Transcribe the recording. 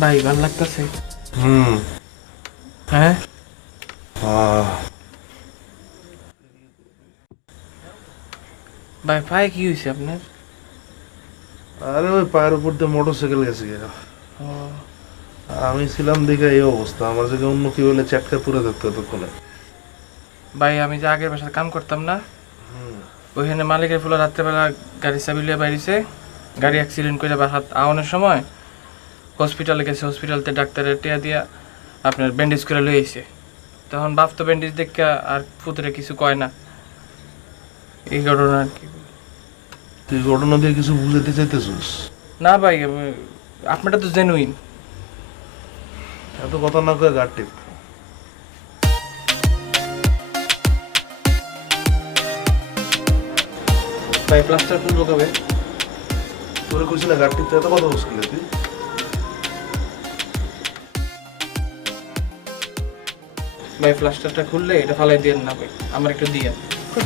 ভাই ভালো লাগতেছে। হুম। হ্যাঁ? ভাই পায়ে কি হয়েছে আপনার? আরে ওই পায়ের উপর দিয়ে মোটর সাইকেল গেছে আমি ছিলাম দেখে এই অবস্থা আমার জায়গায় অন্য কি হলে চাটকা পুরো থাকতো এতক্ষণে। ভাই আমি যে আগের বাসায় কাম করতাম না ওইখানে মালিকের ফুলা রাত্রেবেলা গাড়ি চাবি লিয়ে বাইরেছে গাড়ি অ্যাক্সিডেন্ট করে বা হাত আওয়ানোর সময় হসপিটালে গেছে হসপিটালতে ডাক্তারের টিয়া দিয়া আপনার ব্যান্ডেজ করে লই আইছে। তখন বাপ তো ব্যান্ডেজ দেখে আর পুতরে কিছু কয় না। এই ঘটনা আর কি। তুই ঘটনা দিয়ে কিছু বুঝাতে চাইতেছিস? না ভাই আমি- আপনারটা তো জেনুইন এত কথা না কয়ে গাড় টিপ ভাই প্লাস্টার খুলবো কবে? তোরে কইছি না গাড় টিপতে এত কথা বসকিলে তুই? ভাই প্লাস্টারটা খুললে এটা ফালাই দিয়ে না ভাই। আমার একটু দিয়ে খুব